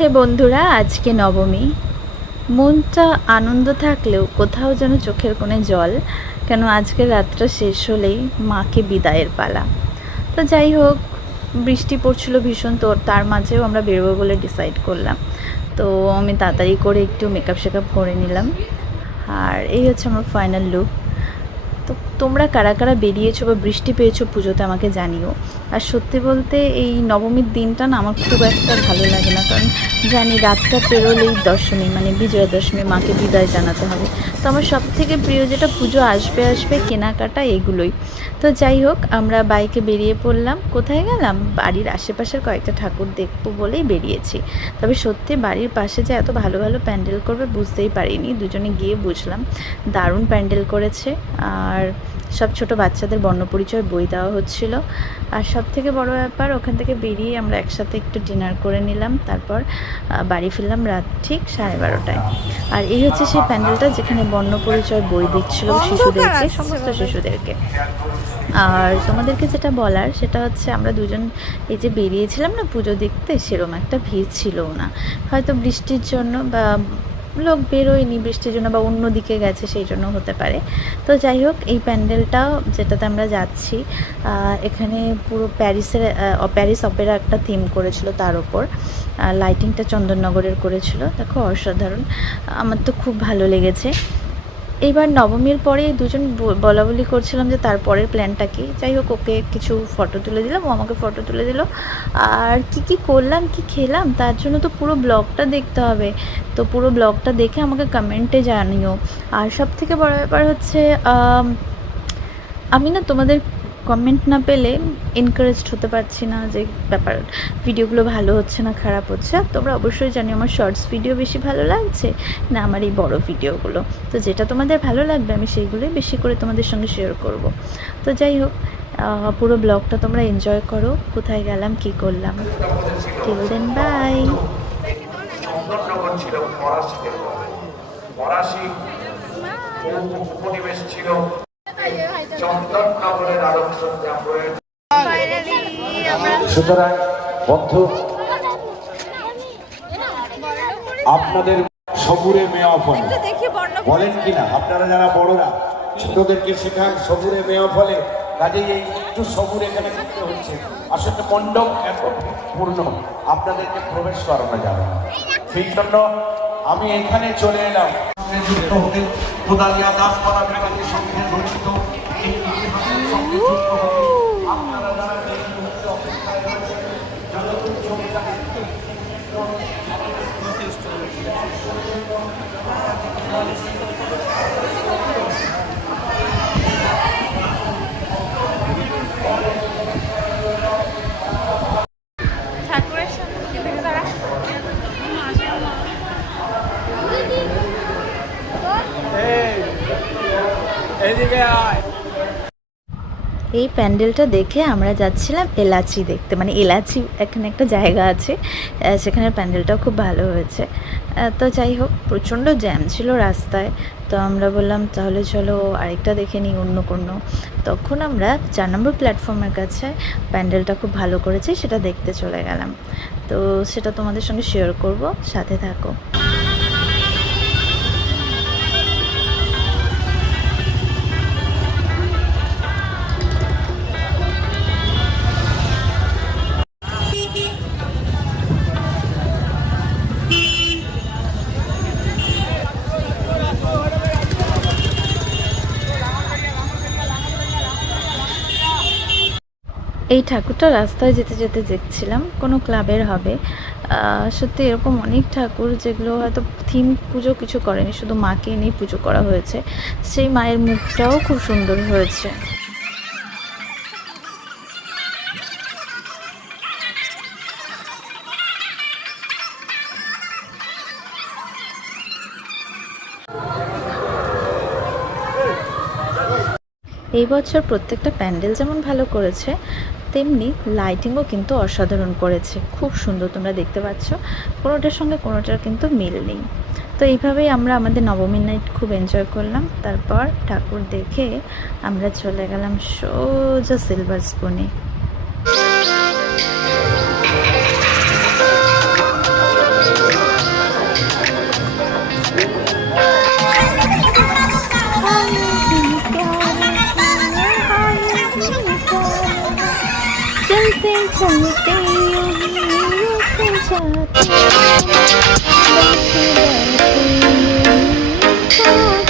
হে বন্ধুরা, আজকে নবমী। মনটা আনন্দ থাকলেও কোথাও যেন চোখের কোণে জল, কেন আজকের রাতটা শেষ হলেই মাকে বিদায়ের পালা। তো যাই হোক, বৃষ্টি পড়ছিল ভীষণ, তো তার মাঝেও আমরা বেরোবো বলে ডিসাইড করলাম। তো আমি তাড়াতাড়ি করে একটু মেকআপ শেকআপ করে নিলাম। আর এই হচ্ছে আমার ফাইনাল লুক তো তোমরা কারা কারা বেরিয়েছো বা বৃষ্টি পেয়েছ পুজোতে আমাকে জানিও। আর সত্যি বলতে এই নবমীর দিনটা না আমার খুব একটা ভালো লাগে না, কারণ জানি রাতটা পেরোলেই দশমী মানে বিজয়া দশমী মাকে বিদায় জানাতে হবে। তো আমার সব থেকে প্রিয় যেটা পুজো আসবে আসবে, কেনাকাটা এগুলোই। তো যাই হোক, আমরা বাইকে বেরিয়ে পড়লাম। কোথায় গেলাম? বাড়ির আশেপাশের কয়েকটা ঠাকুর দেখব বলেই বেরিয়েছি। তবে সত্যি বাড়ির পাশে যে এত ভালো ভালো প্যান্ডেল করবে বুঝতেই পারিনি, দুজনে গিয়ে বুঝলাম। দারুণ প্যান্ডেল করেছে। আর সব ছোট বাচ্চাদের বর্ণপরিচয় বই দেওয়া হচ্ছিল। আর সব থেকে বড় ব্যাপার ওখান থেকে বেরিয়ে আমরা একসাথে একটু ডিনার করে নিলাম। তারপর বাড়ি ফিরলাম রাত ঠিক সাড়ে বারোটায়। আর এই হচ্ছে সেই প্যান্ডেলটা যেখানে বর্ণপরিচয় বই দিচ্ছিল শিশুদেরকে সমস্ত। শিশুদেরকে। আর তোমাদেরকে যেটা বলার সেটা হচ্ছে আমরা দুজন এই যে বেরিয়েছিলাম না পুজো দেখতে সেরম একটা ভিড় ছিল না। হয়তো বৃষ্টির জন্য বা লোক বেরোয়নি, বৃষ্টির জন্য বা অন্য দিকে গেছে, সেই জন্য হতে পারে। তো যাই হোক, এই প্যান্ডেলটা যেটাতে আমরা যাচ্ছি এখানে পুরো প্যারিসের প্যারিস অপেরা একটা থিম করেছিল তার ওপর। লাইটিংটা চন্দননগরের করেছিল। দেখো, অসাধারণ। আমার তো খুব ভালো লেগেছে। এইবার নবমীর পরে দুজন ব- বলা বলি করছিলাম যে তারপরের প্ল্যানটা কি। যাই হোক, ওকে কিছু ফটো তুলে দিলাম, ও আমাকে ফটো তুলে দিল। আর কি কি করলাম, কি খেলাম, তার জন্য তো পুরো ব্লগটা দেখতে হবে। তো পুরো ব্লগটা দেখে আমাকে কমেন্টে জানিও। আর সব থেকে বড় ব্যাপার হচ্ছে আমি না তোমাদের কমেন্ট না পেলে এনকারেজড হতে পারছি না যে ব্যাপার ভিডিওগুলো ভালো হচ্ছে না খারাপ হচ্ছে তোমরা অবশ্যই জানি আমার শর্টস ভিডিও বেশি ভালো লাগছে না আমার এই বড় ভিডিওগুলো তো যেটা তোমাদের ভালো লাগবে আমি সেইগুলোই বেশি করে তোমাদের সঙ্গে শেয়ার করব তো যাই হোক পুরো ব্লগটা তোমরা এনজয় করো কোথায় গেলাম কি করলাম টিল দেন বাই ছিল আদর্শ যা প্রয়োজন সুতরাং বদ্ধ আপনাদের সবুরে মেয়া ফলে বলেন কি না আপনারা যারা বড়রা ছোটদেরকে শেখান সবুরে মেয়া ফলে কাজেই এই একটু সবুর এখানে করতে হচ্ছে। আসলে মণ্ডপ এত পূর্ণ আপনাদেরকে প্রবেশ করানো যাবে সেই জন্য আমি এখানে চলে এলাম। কোদালিয়া দাসপাড়া বিভাগের সঙ্গে রচিত এই ইতিহাসের সঙ্গে যুক্ত হতে আপনারা যারা এই মুহূর্তে অপেক্ষায় রয়েছেন যতদূর চোখ যায় ঠাকুরের সামনে থেকে দাঁড়া এই প্যান্ডেলটা দেখে আমরা যাচ্ছিলাম এলাচি দেখতে। মানে এলাচি এখানে একটা জায়গা আছে সেখানে প্যান্ডেলটাও খুব ভালো হয়েছে। তো যাই হোক, প্রচণ্ড জ্যাম ছিল রাস্তায়। তো আমরা বললাম, তাহলে চলো আরেকটা দেখে নিই অন্য কোনো। তখন আমরা চার নম্বর প্ল্যাটফর্মের কাছে প্যান্ডেলটা খুব ভালো করেছে, সেটা দেখতে চলে গেলাম। তো সেটা তোমাদের সঙ্গে শেয়ার করব, সাথে থাকো। এই ঠাকুরটা রাস্তায় যেতে যেতে দেখছিলাম, কোনো ক্লাবের হবে। সত্যি এরকম অনেক ঠাকুর যেগুলো হয়তো থিম পুজো কিছু করেনি, শুধু মাকে এনেই পুজো করা হয়েছে। সেই মায়ের মুখটাও খুব সুন্দর হয়েছে। এই বছর প্রত্যেকটা প্যান্ডেল যেমন ভালো করেছে তেমনি লাইটিংও কিন্তু অসাধারণ করেছে। খুব সুন্দর তোমরা দেখতে পাচ্ছ। কোনোটার সঙ্গে কোনোটার কিন্তু মিল নেই। তো এইভাবেই আমরা আমাদের নবমী নাইট খুব এনজয় করলাম। তারপর ঠাকুর দেখে আমরা চলে গেলাম সোজা সিলভার স্পুনে 送一片你要留下听吗我害怕这短短几我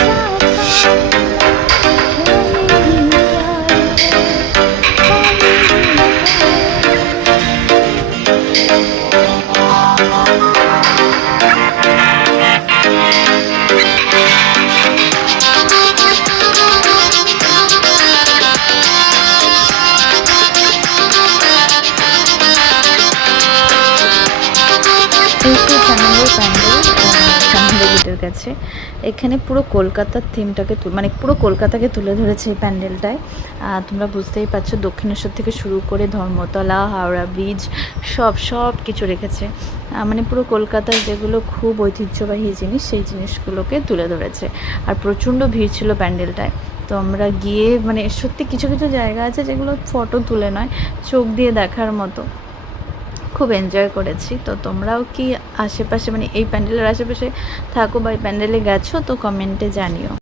গেটের কাছে এখানে পুরো কলকাতার থিমটাকে মানে পুরো কলকাতাকে তুলে ধরেছে এই প্যান্ডেলটায়। তোমরা বুঝতেই পারছ, দক্ষিণেশ্বর থেকে শুরু করে ধর্মতলা, হাওড়া ব্রিজ সব সব কিছু রেখেছে। মানে পুরো কলকাতার যেগুলো খুব ঐতিহ্যবাহী জিনিস, সেই জিনিসগুলোকে তুলে ধরেছে। আর প্রচণ্ড ভিড় ছিল প্যান্ডেলটায়। তো আমরা গিয়ে মানে সত্যি কিছু কিছু জায়গা আছে যেগুলো ফটো তুলে নয়, চোখ দিয়ে দেখার মতো। খুব এনজয় করেছি। তো তোমরাও কি আশেপাশে মানে এই প্যান্ডেলের আশেপাশে থাকো বা এই প্যান্ডেলে গেছো, তো কমেন্টে জানিও।